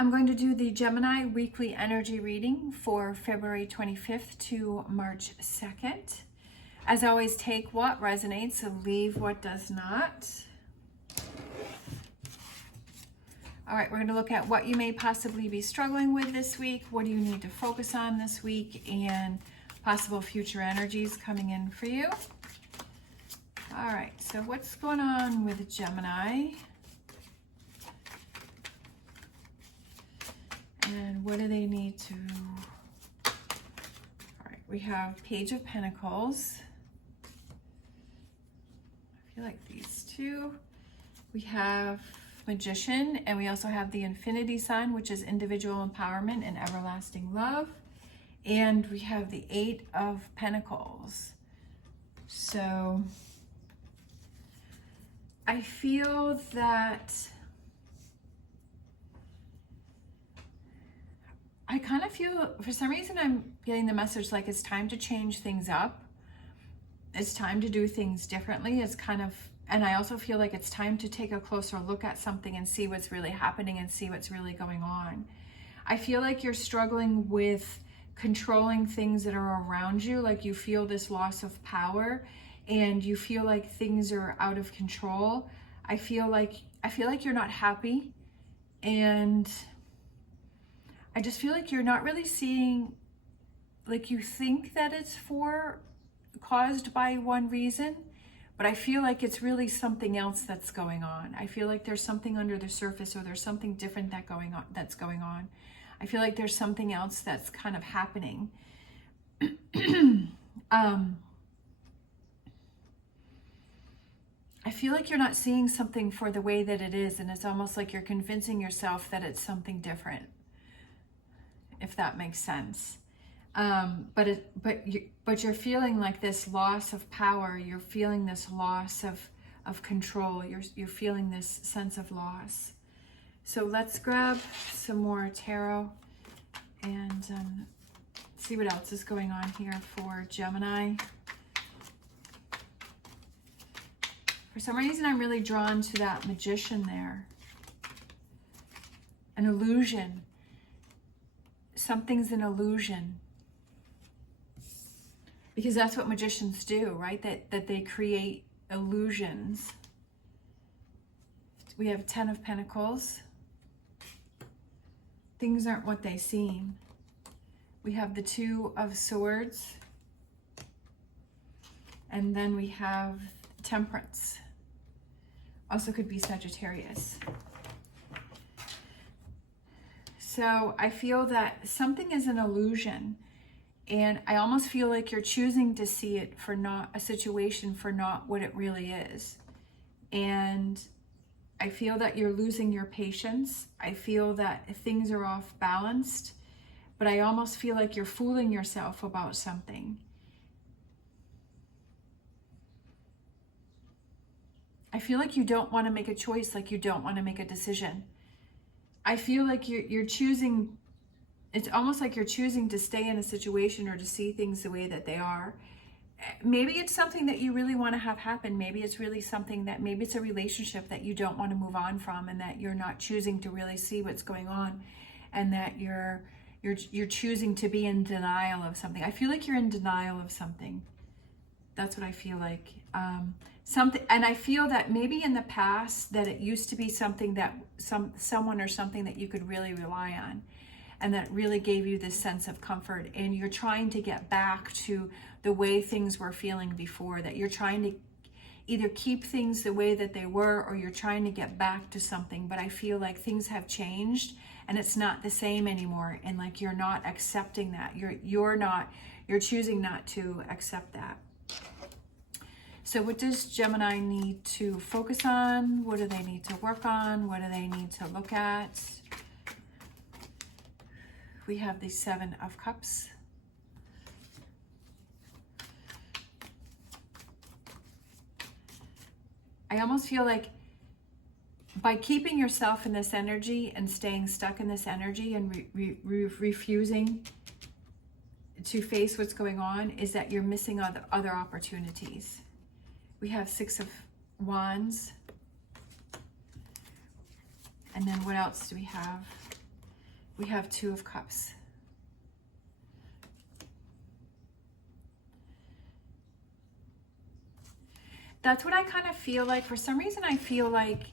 I'm going to do the Gemini weekly energy reading for February 25th to March 2nd. As always, take what resonates and leave what does not. All right, we're going to look at what you may possibly be struggling with this week. What do you need to focus on this week, and possible future energies coming in for you. All right, so what's going on with Gemini? And what do they need to... All right, we have Page of Pentacles. I feel like these two. We have Magician, and we also have the Infinity Sign, which is individual empowerment and everlasting love. And we have the Eight of Pentacles. So I feel that I kind of feel, for some reason, I'm getting the message like it's time to change things up. It's time to do things differently. It's kind of, and I also feel like it's time to take a closer look at something and see what's really happening and see what's really going on. I feel like you're struggling with controlling things that are around you. Like you feel this loss of power and you feel like things are out of control. I feel like you're not happy, and I just feel like you're not really seeing, like you think that it's caused by one reason, but I feel like it's really something else that's going on. I feel like there's something under the surface, or there's something different that's going on. I feel like there's something else that's kind of happening. I feel like you're not seeing something for the way that it is, and it's almost like you're convincing yourself that it's something different, if that makes sense. But you're feeling like this loss of power. You're feeling this loss of control. You're feeling this sense of loss. So let's grab some more tarot and see what else is going on here for Gemini. For some reason, I'm really drawn to that Magician there. An illusion. Something's an illusion. Because that's what magicians do, right? That they create illusions. We have 10 of Pentacles. Things aren't what they seem. We have the Two of Swords. And then we have Temperance. Also could be Sagittarius. So I feel that something is an illusion, and I almost feel like you're choosing to see it for not a situation, for not what it really is. And I feel that you're losing your patience. I feel that things are off balanced, but I almost feel like you're fooling yourself about something. I feel like you don't want to make a choice, like you don't want to make a decision. I feel like you're choosing, it's almost like you're choosing to stay in a situation or to see things the way that they are. Maybe it's something that you really want to have happen. Maybe it's really something that, maybe it's a relationship that you don't want to move on from, and that you're not choosing to really see what's going on, and that you're choosing to be in denial of something. I feel like you're in denial of something. That's what I feel like. Something, and I feel that maybe in the past that it used to be something that someone or something that you could really rely on, and that really gave you this sense of comfort, and you're trying to get back to the way things were feeling before, that you're trying to either keep things the way that they were, or you're trying to get back to something. But I feel like things have changed and it's not the same anymore, and like you're not accepting that. You're choosing not to accept that. So what does Gemini need to focus on? What do they need to work on? What do they need to look at? We have the Seven of Cups. I almost feel like by keeping yourself in this energy and staying stuck in this energy and refusing to face what's going on, is that you're missing other opportunities. We have Six of Wands. And then what else do we have? We have Two of Cups. That's what I kind of feel like. For some reason, I feel like,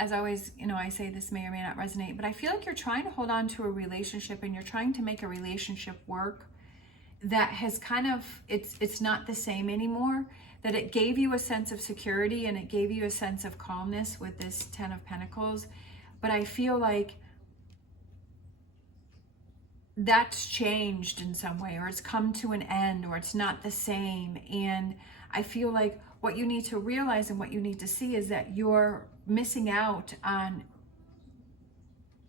as always, you know, I say this may or may not resonate, but I feel like you're trying to hold on to a relationship and you're trying to make a relationship work that has kind of, it's not the same anymore, that it gave you a sense of security and it gave you a sense of calmness with this Ten of Pentacles. But I feel like that's changed in some way, or it's come to an end, or it's not the same. And I feel like what you need to realize and what you need to see is that you're missing out on,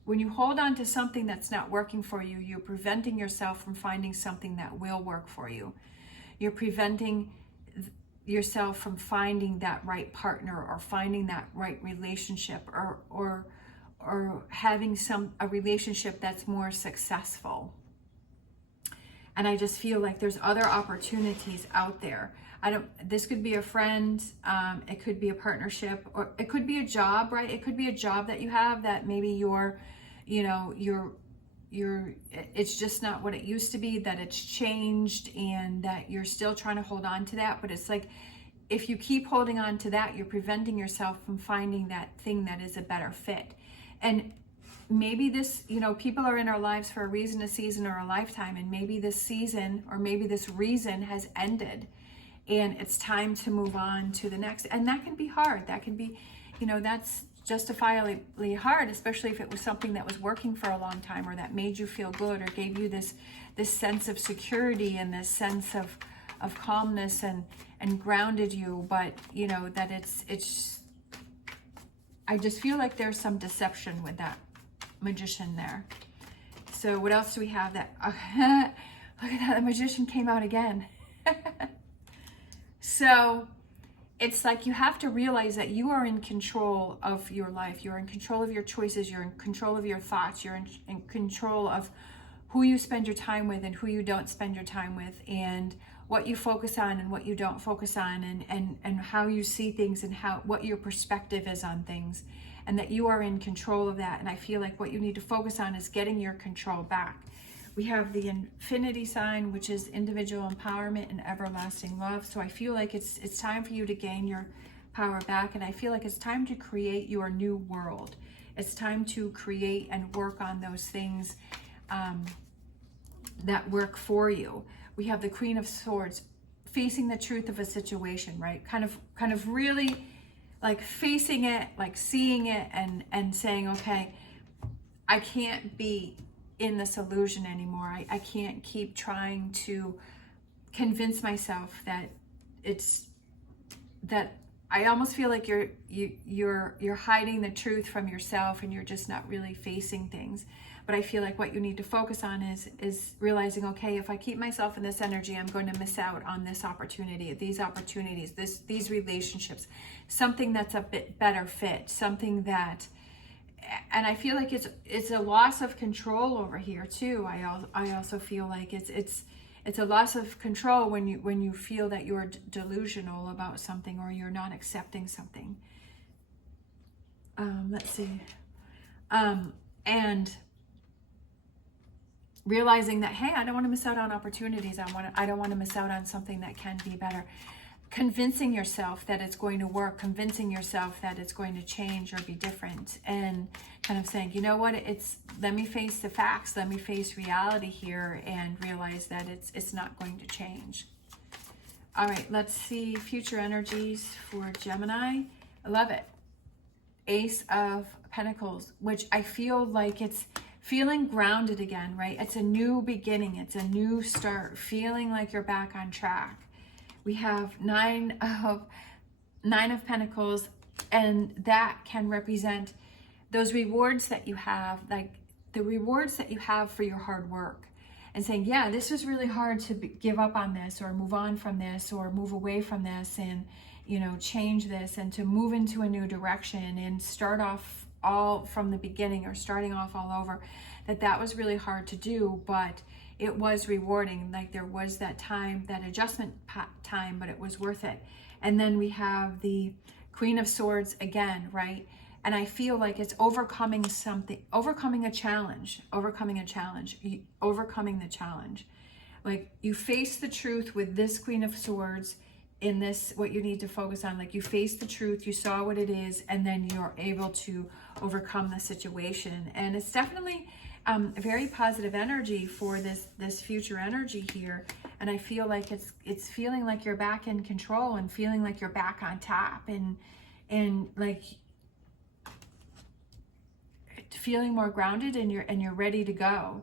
when you hold on to something that's not working for you, you're preventing yourself from finding something that will work for you. You're preventing yourself from finding that right partner, or finding that right relationship, or having a relationship that's more successful. And I just feel like there's other opportunities out there. This could be a friend, it could be a partnership, or it could be a job, right? It could be a job that you have that maybe it's just not what it used to be, that it's changed, and that you're still trying to hold on to that. But it's like, if you keep holding on to that, you're preventing yourself from finding that thing that is a better fit. And maybe this, people are in our lives for a reason, a season, or a lifetime. And maybe this season, or maybe this reason has ended, and it's time to move on to the next. And that can be hard. That can be, that's justifiably hard, especially if it was something that was working for a long time, or that made you feel good, or gave you this sense of security and this sense of calmness and grounded you. But that it's I just feel like there's some deception with that Magician there. So what else do we have? That look at that, the Magician came out again. So it's like you have to realize that you are in control of your life. You're in control of your choices. You're in control of your thoughts. You're in control of who you spend your time with and who you don't spend your time with, and what you focus on and what you don't focus on, and how you see things, and what your perspective is on things, and that you are in control of that. And I feel like what you need to focus on is getting your control back. We have the Infinity sign, which is individual empowerment and everlasting love. So I feel like it's time for you to gain your power back, and I feel like it's time to create your new world. It's time to create and work on those things that work for you. We have the Queen of Swords, facing the truth of a situation, right? Kind of really like facing it, like seeing it, and saying, okay, I can't be in this illusion anymore. I can't keep trying to convince myself that I almost feel like you're hiding the truth from yourself, and you're just not really facing things. But I feel like what you need to focus on is realizing, okay, if I keep myself in this energy, I'm going to miss out on this opportunity, these opportunities, these relationships, something that's a bit better fit, something that, and I feel like it's a loss of control over here too. I also feel like it's a loss of control when you feel that you're delusional about something, or you're not accepting something. Let's see. And realizing that, hey, I don't want to miss out on opportunities. I don't want to miss out on something that can be better. Convincing yourself that it's going to work, convincing yourself that it's going to change or be different, and kind of saying, you know what, let me face the facts, let me face reality here, and realize that it's not going to change. All right, let's see future energies for Gemini. I love it. Ace of Pentacles, which I feel like it's feeling grounded again, right? It's a new beginning. It's a new start, feeling like you're back on track. We have Nine of Pentacles, and that can represent those rewards that you have, like the rewards that you have for your hard work, and saying, yeah, this was really hard to give up on this, or move on from this, or move away from this, and change this, and to move into a new direction and start off all from the beginning, or starting off all over. That was really hard to do, but it was rewarding. Like there was that time, that adjustment time, but it was worth it. And then we have the Queen of Swords again, right? And I feel like it's overcoming something, overcoming the challenge. Like you face the truth with this Queen of Swords in this, what you need to focus on. Like you face the truth, you saw what it is, and then you're able to overcome the situation. And it's definitely a very positive energy for this future energy here. And I feel like it's feeling like you're back in control and feeling like you're back on top and like feeling more grounded, and you're ready to go.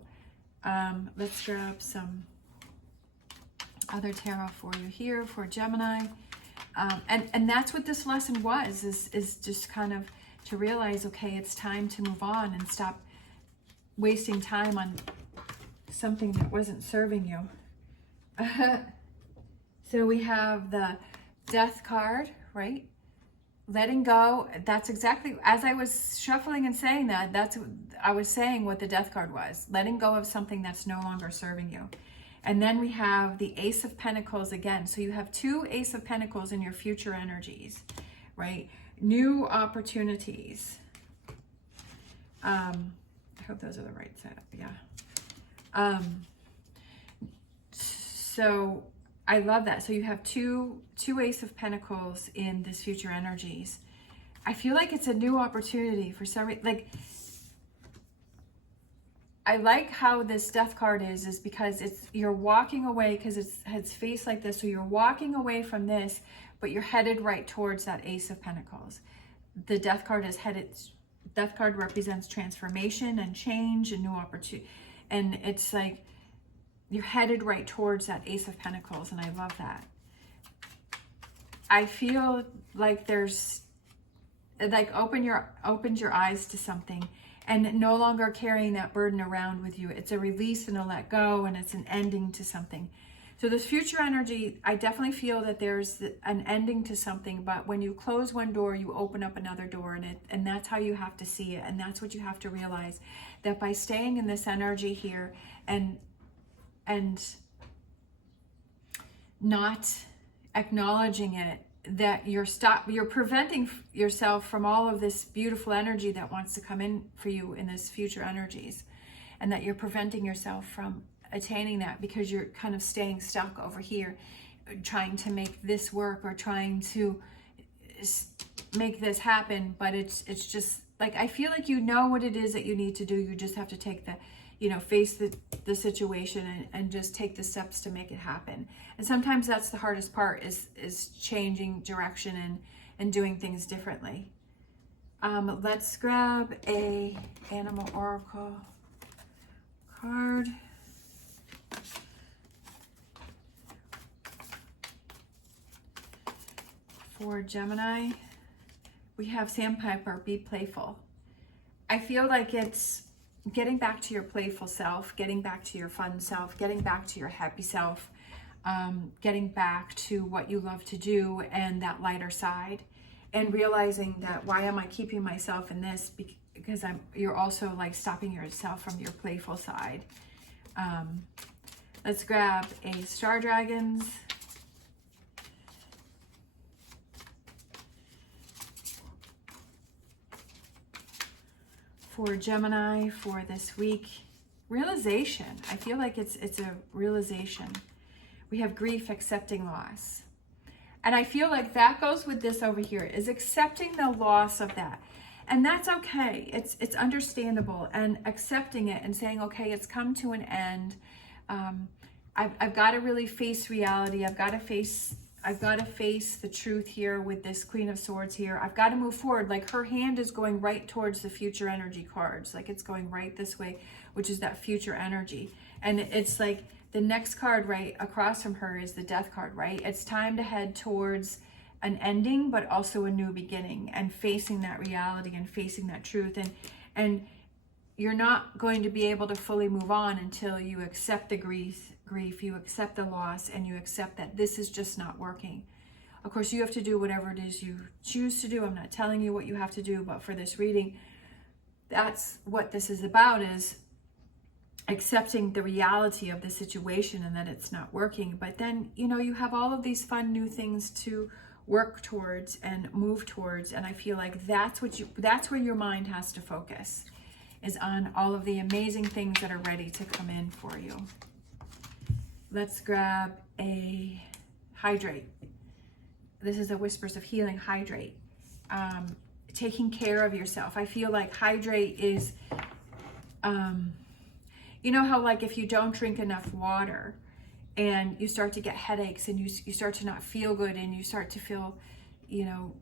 Let's grab some other tarot for you here for Gemini. And that's what this lesson was, is just kind of to realize, okay, it's time to move on and stop wasting time on something that wasn't serving you. So we have the Death card, right? Letting go. That's exactly, as I was shuffling and saying that, I was saying what the Death card was. Letting go of something that's no longer serving you. And then we have the Ace of Pentacles again. So you have 2 Ace of Pentacles in your future energies, right? New opportunities. I hope those are the right set. Yeah. So I love that. So you have two Ace of Pentacles in this future energies. I feel like it's a new opportunity for some reason. Like, I like how this Death card is because you're walking away, because it's faced like this. So you're walking away from this, but you're headed right towards that Ace of Pentacles. The Death card is headed. Death card represents transformation and change and new opportunity. And it's like you're headed right towards that Ace of Pentacles, and I love that. I feel like there's like opened your eyes to something, and no longer carrying that burden around with you. It's a release and a let go, and it's an ending to something. So this future energy, I definitely feel that there's an ending to something, but when you close one door, you open up another door, and that's how you have to see it. And that's what you have to realize, that by staying in this energy here and not acknowledging it, that you're preventing yourself from all of this beautiful energy that wants to come in for you in this future energies, and that you're preventing yourself from attaining that because you're kind of staying stuck over here, trying to make this work or trying to make this happen. But it's just like, I feel like you know what it is that you need to do. You just have to take face the situation and just take the steps to make it happen. And sometimes that's the hardest part, is changing direction and doing things differently. Let's grab a Animal Oracle card. For Gemini, we have Sandpiper, be playful. I feel like it's getting back to your playful self, getting back to your fun self, getting back to your happy self, getting back to what you love to do and that lighter side, and realizing that, why am I keeping myself in this? Because you're also like stopping yourself from your playful side. Let's grab a Star Dragons. For Gemini for this week, realization. I feel like it's a realization. We have grief, accepting loss. And I feel like that goes with this over here, is accepting the loss of that. And that's okay. It's understandable, and accepting it and saying, okay, it's come to an end. I've got to really face reality. I've got to face the truth here with this Queen of Swords here. I've got to move forward. Like, her hand is going right towards the future energy cards. Like, it's going right this way, which is that future energy. And it's like the next card right across from her is the Death card, right? It's time to head towards an ending, but also a new beginning, and facing that reality and facing that truth. And you're not going to be able to fully move on until you accept the grief, you accept the loss, and you accept that this is just not working. Of course, you have to do whatever it is you choose to do. I'm not telling you what you have to do, but for this reading, that's what this is about, is accepting the reality of the situation and that it's not working. But then, you have all of these fun new things to work towards and move towards. And I feel like that's where your mind has to focus, is on all of the amazing things that are ready to come in for you. Let's grab a hydrate. This is a Whispers of Healing, hydrate. Taking care of yourself. I feel like hydrate is, you know how like if you don't drink enough water and you start to get headaches and you start to not feel good and you start to feel, you know,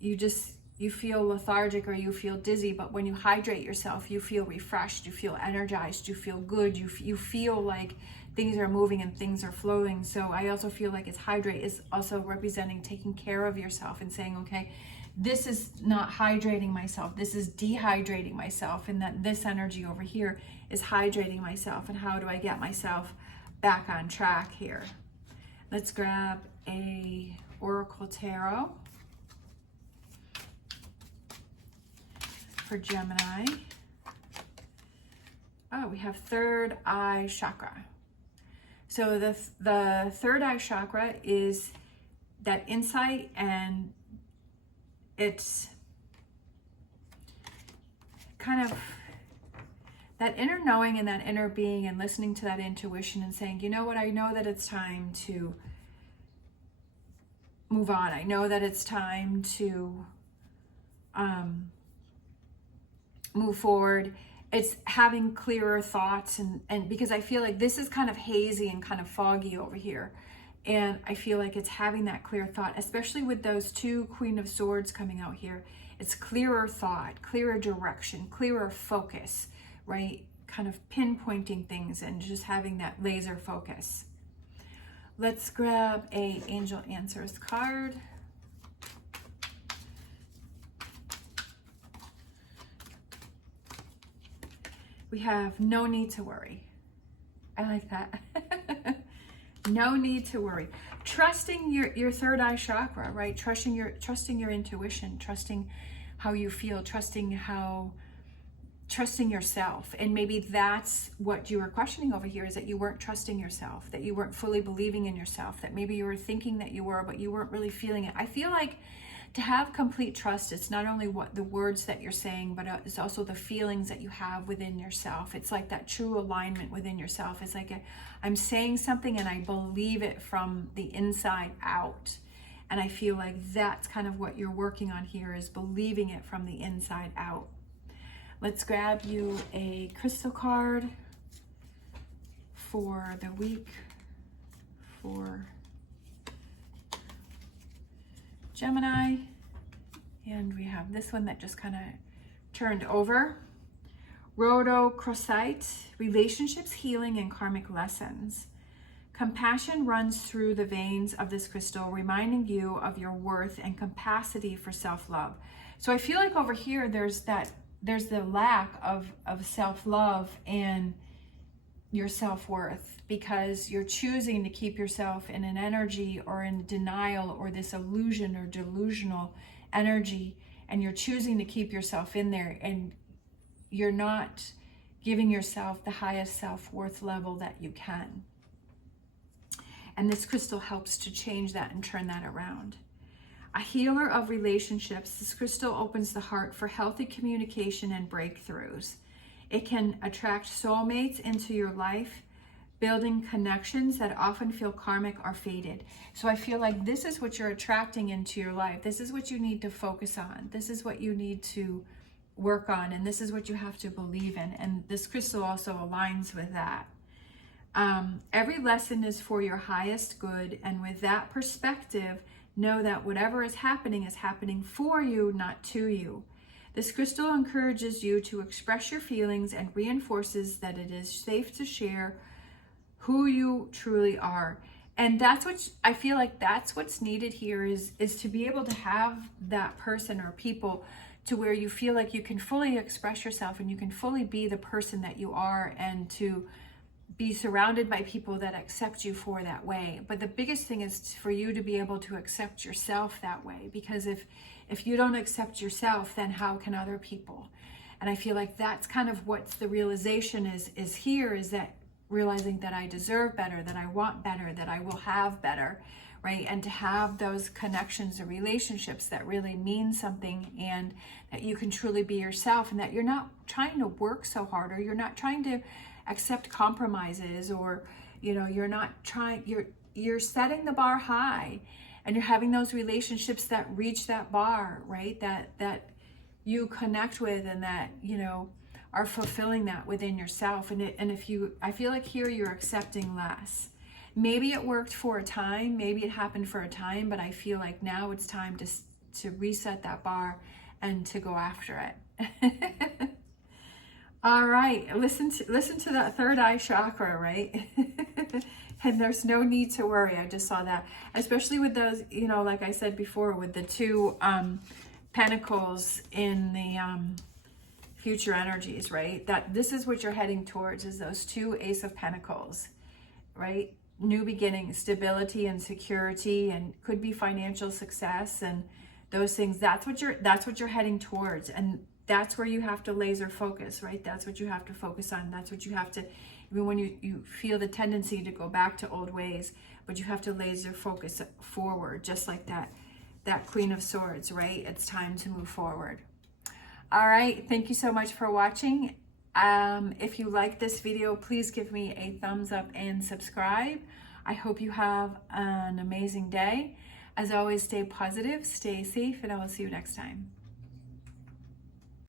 you feel lethargic or you feel dizzy, but when you hydrate yourself, you feel refreshed, you feel energized, you feel good, you feel like things are moving and things are flowing. So I also feel like it's hydrate is also representing taking care of yourself and saying, okay, this is not hydrating myself, this is dehydrating myself, and that this energy over here is hydrating myself. And how do I get myself back on track here? Let's grab a Oracle Tarot for Gemini. Oh, we have third eye chakra. So the third eye chakra is that insight, and it's kind of that inner knowing and that inner being, and listening to that intuition and saying, you know what, I know that it's time to move on. I know that it's time to move forward. It's having clearer thoughts, and because I feel like this is kind of hazy and kind of foggy over here. And I feel like it's having that clear thought, especially with those two Queen of Swords coming out here. It's clearer thought, clearer direction, clearer focus, right? Kind of pinpointing things and just having that laser focus. Let's grab a Angel Answers card. We have no need to worry. I like that. No need to worry. Trusting your third eye chakra, right? Trusting your intuition, trusting how you feel, trusting yourself. And maybe that's what you were questioning over here, is that you weren't trusting yourself, that you weren't fully believing in yourself, that maybe you were thinking that you were, but you weren't really feeling it. I feel like to have complete trust, it's not only what the words that you're saying, but it's also the feelings that you have within yourself. It's like that true alignment within yourself. It's like I'm saying something and I believe it from the inside out. And I feel like that's kind of what you're working on here, is believing it from the inside out. Let's grab you a crystal card for the week for Gemini. And we have this one that just kind of turned over. Rhodochrosite, relationships, healing, and karmic lessons. Compassion runs through the veins of this crystal, reminding you of your worth and capacity for self-love. So I feel like over here there's the lack of self-love and your self-worth, because you're choosing to keep yourself in an energy or in denial or this illusion or delusional energy, and you're choosing to keep yourself in there, and you're not giving yourself the highest self-worth level that you can. And this crystal helps to change that and turn that around. A healer of relationships, this crystal opens the heart for healthy communication and breakthroughs. It can attract soulmates into your life, building connections that often feel karmic or fated. So I feel like this is what you're attracting into your life. This is what you need to focus on. This is what you need to work on. And this is what you have to believe in. And this crystal also aligns with that. Every lesson is for your highest good. And with that perspective, know that whatever is happening for you, not to you. This crystal encourages you to express your feelings and reinforces that it is safe to share who you truly are. And that's what I feel like that's what's needed here, is to be able to have that person or people to where you feel like you can fully express yourself and you can fully be the person that you are, and to be surrounded by people that accept you for that way. But the biggest thing is for you to be able to accept yourself that way, because if you don't accept yourself, then how can other people? And I feel like that's kind of what the realization is here, is that realizing that I deserve better, that I want better, that I will have better, right? And to have those connections or relationships that really mean something, and that you can truly be yourself, and that you're not trying to work so hard, or you're not trying to accept compromises, or, you know, you're not trying, you're setting the bar high, and you're having those relationships that reach that bar, right? That you connect with, and that, you know, are fulfilling that within yourself. And if you, I feel like here you're accepting less. Maybe it worked for a time, maybe it happened for a time, but I feel like now it's time to reset that bar and to go after it. All right, listen to that third eye chakra, right? And there's no need to worry. I just saw that, especially with those, you know, like I said before, with the two pentacles in the future energies, right? That this is what you're heading towards, is those two Ace of Pentacles, right? New beginnings, stability and security, and could be financial success, and those things. That's what you're heading towards, and that's where you have to laser focus, right? That's what you have to focus on. That's what you have to, even when you feel the tendency to go back to old ways, but you have to laser focus forward, just like that Queen of Swords, right? It's time to move forward. All right, thank you so much for watching. If you like this video, please give me a thumbs up and subscribe. I hope you have an amazing day. As always, stay positive, stay safe, and I will see you next time.